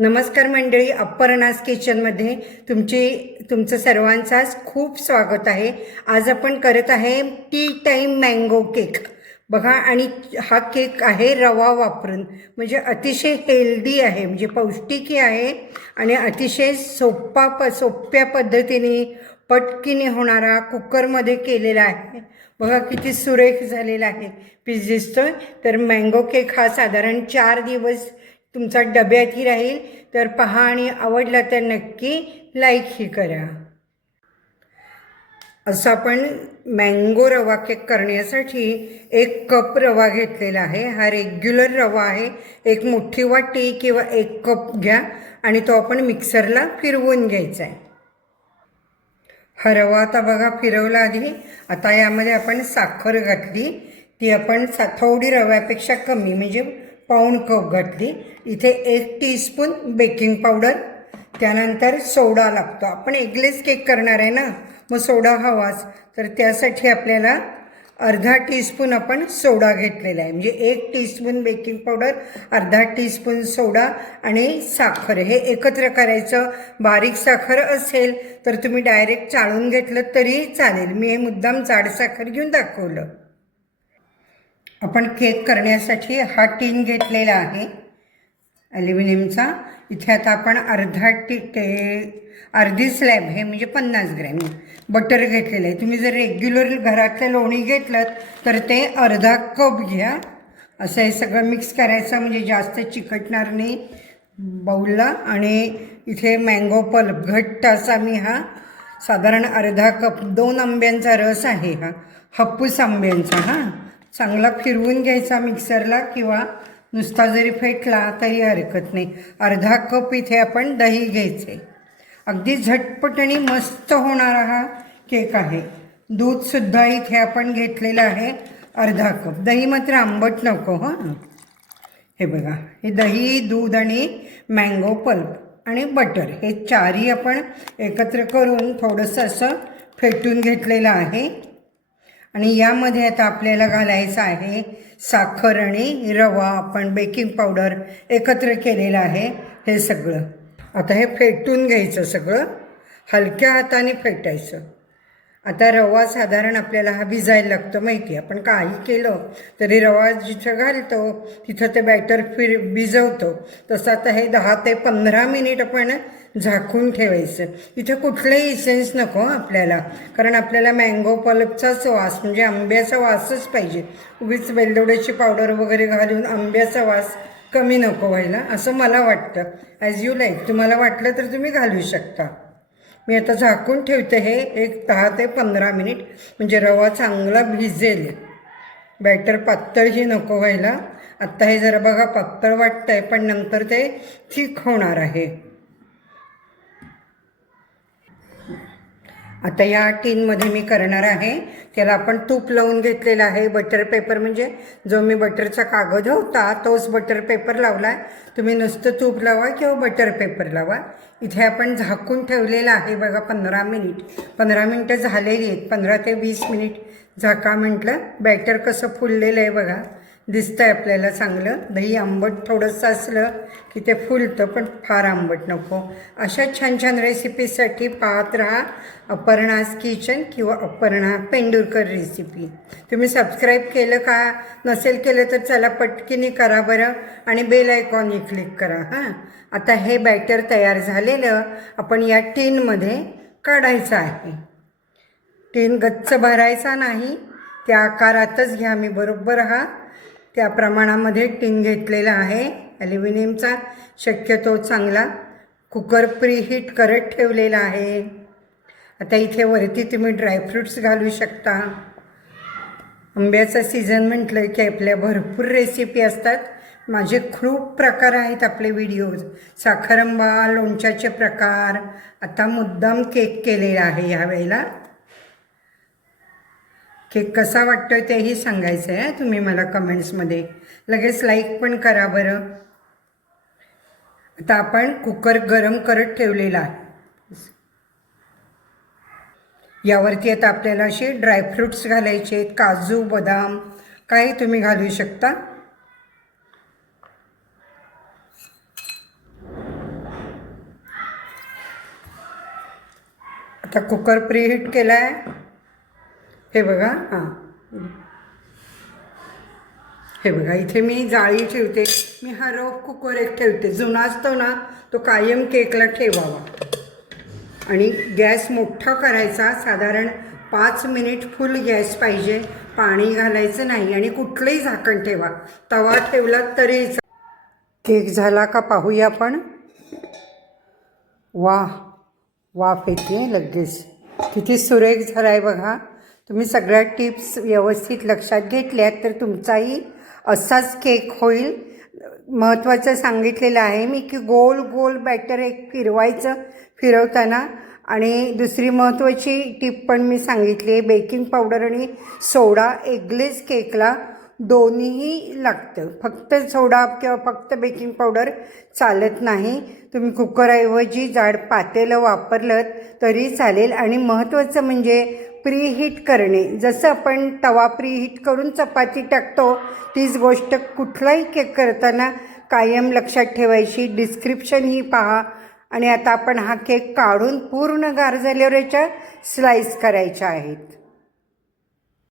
नमस्कार मंडळी, अपर्णास किचनमध्ये तुमचं सर्वांचाच खूप स्वागत आहे। आज आपण करत आहे टी टाईम मँगो केक बघा। आणि हा केक आहे रवा वापरून, म्हणजे अतिशय हेल्दी आहे, म्हणजे पौष्टिकही आहे आणि अतिशय सोप्या पद्धतीने पटकीने होणारा, कुकरमध्ये केलेला आहे। बघा किती सुरेख झालेला आहे, पीस दिसतोय। तर मँगो केक हा साधारण 4 दिवस तुमचा डब्यातही राहील। तर पहा आणि आवडला तर नक्की लाईकही करा। असं आपण मँगो रवा केक करण्यासाठी 1 कप रवा घेतलेला आहे। हा रेग्युलर रवा आहे। एक मोठी वाटी किंवा 1 कप घ्या आणि तो आपण मिक्सरला फिरवून घ्यायचा आहे। हा रवा आता बघा फिरवला आधी। आता यामध्ये आपण साखर घातली, ती आपण थोडी रव्यापेक्षा कमी, म्हणजे पाऊण कप घातली। इथे 1 टीस्पून बेकिंग पावडर, त्यानंतर सोडा लागतो। आपण एगलेस केक करणार आहे ना, मग सोडा हवाच, तर त्यासाठी आपल्याला अर्धा टीस्पून आपण सोडा घेतलेला आहे। म्हणजे 1 टीस्पून बेकिंग पावडर, अर्धा टीस्पून सोडा आणि साखर हे एकत्र करायचं। बारीक साखर असेल तर तुम्ही डायरेक्ट चाळून घेतलं तरी चालेल, मी हे मुद्दाम जाड साखर घेऊन दाखवलं। आपण केक करण्यासाठी हा टीन घेतलेला आहे ॲल्युमिनियमचा। इथे आता आपण अर्धी स्लॅब, हे म्हणजे 50 ग्रॅम बटर घेतलेलं आहे। तुम्ही जर रेग्युलर घरातलं लोणी घेतलं तर ते अर्धा कप घ्या। असं हे सगळं मिक्स करायचं, म्हणजे जास्त चिकटणार नाही बाऊलला। आणि इथे मँगो पल्प घट्ट असा मी हा साधारण अर्धा कप, 2 आंब्यांचा रस आहे हा, हापूस आंब्यांचा। चांगला फिरवून घ्यायचा मिक्सरला, किंवा नुसता जरी फेटला तरी हरकत नाही। अर्धा कप इथे आपण दही घ्यायचे। अगदी झटपट आणि मस्त होणारा हा केक आहे। दूधसुद्धा इथे आपण घेतलेलं आहे अर्धा कप। दही मात्र आंबट नको हे बघा, हे दही, दूध आणि मँगो पल्प आणि बटर हे चारही आपण एकत्र करून थोडंसं असं फेटून घेतलेलं आहे। आणि यामध्ये आता आपल्याला घालायचं आहे साखर आणि रवा, आपण बेकिंग पावडर एकत्र केलेलं आहे हे सगळं। आता हे फेटून घ्यायचं सगळं, हलक्या हाताने फेटायचं। आता रवा साधारण आपल्याला हा भिजायला लागतो, माहिती आहे। आपण काही केलं तरी रवा जिथं घालतो तिथं ते बॅटर भिजवतो, तसं आता हे 10 ते 15 मिनिट आपण झाकून ठेवायचं। इथे कुठलंही इसेन्स नको आपल्याला, कारण आपल्याला मँगो पल्पचाच वास, म्हणजे आंब्याचा वासच पाहिजे। उगीच वेलदोड्याची पावडर वगैरे घालून आंब्याचा वास कमी नको व्हायला, असं मला वाटतं। ॲज यू लाईक, तुम्हाला वाटलं तर तुम्ही घालू शकता। मी आता झाकून ठेवते हे 10 ते 15 मिनिट, म्हणजे रवा चांगला भिजेल। बॅटर पातळही नको व्हायला। आत्ता हे जरा बघा पातळ वाटतंय, पण नंतर ते थिक होणार आहे। आता या टीनमध्ये मी करणार आहे, त्याला आपण तूप लावून घेतलेलं आहे। बटर पेपर, म्हणजे जो मी बटरचा कागद होता तोच बटर पेपर लावला आहे। तुम्ही नुसतं तूप लावा किंवा बटर पेपर लावा। इथे आपण झाकून ठेवलेलं आहे बघा 15 मिनिट। 15 मिनटं झालेली आहेत, 15 ते 20 मिनिट झाका म्हटलं। बॅटर कसं फुललेलं आहे बघा, दिसतंय आपल्याला चांगलं। दही आंबट थोडंसं असलं की ते फुलतं, पण फार आंबट नको। अशा छान छान रेसिपीसाठी पाहत राहा अपर्णास किचन किंवा अपर्णा पेंडुरकर रेसिपी। तुम्ही सबस्क्राईब केलं का? नसेल केलं तर चला पटकीने करा बरं, आणि बेल आयकॉनही क्लिक करा। आता हे बॅटर तयार झालेलं आपण या टीनमध्ये काढायचं आहे। टीन गच्च भरायचा नाही, त्या आकारातच घ्या। मी बरोबर त्या प्रमाणामध्ये टीन घेतलेला आहे ॲल्युमिनियमचा। शक्यतो चांगला कुकर प्रीहीट करत ठेवलेला आहे। आता इथे वरती तुम्ही ड्रायफ्रूट्स घालू शकता। आंब्याचा सीझन म्हटलं की आपल्या भरपूर रेसिपी असतात। माझे खूप प्रकार आहेत आपले व्हिडिओज, साखरंबा, लोणच्याचे प्रकार। आता मुद्दाम केक केलेला आहे ह्यावेळेला। केक कसा वाटतोय तेही सांगायचं आहे तुम्ही मला कमेंट्समध्ये। लगेच लाईक पण करा बरं। आता आपण कुकर गरम करत ठेवलेला आहे, यावरती आता आपल्याला असे ड्रायफ्रूट्स घालायचे आहेत, काजू, बदाम काही तुम्ही घालू शकता। आता कुकर प्रीहीट केला आहे. हे बघा. हां, हे बघा इथे मी जाळी ठेवते. मी हा रफ कुकर एक ठेवते. जुना असतो ना तो कायम केकला ठेवावा. आणि गॅस मोठा करायचा. साधारण 5 मिनिट फुल गॅस पाहिजे. पाणी घालायचं नाही आणि कुठलंही झाकण ठेवा. तवा ठेवला तरी केक झाला का पाहूया आपण. वाह, वाफ येते लगेच. किती सुरेख झाला आहे बघा. तुम्ही सगळ्या टिप्स व्यवस्थित लक्षात घेतल्यात तर तुमचाही असाच केक होईल. महत्त्वाचं सांगितलेलं आहे मी की गोल गोल बॅटर एक फिरवायचं फिरवताना. आणि दुसरी महत्त्वाची टिप पण मी सांगितली आहे, बेकिंग पावडर आणि सोडा एगलेस केकला दोन्हीही लागतं. फक्त सोडा किंवा फक्त बेकिंग पावडर चालत नाही. तुम्ही कुकरऐवजी जाड पातेलं वापरलं तरी चालेल. आणि महत्त्वाचं म्हणजे प्रीहीट करणे. जसं आपण तवा प्रीहीट करून चपाती टाकतो तीच गोष्ट कुठलाही केक करताना कायम लक्षात ठेवायची. डिस्क्रिप्शन ही पहा. आणि आता आपण हा केक काढून पूर्ण गार झाल्यावर याच्या स्लाईस करायच्या आहेत.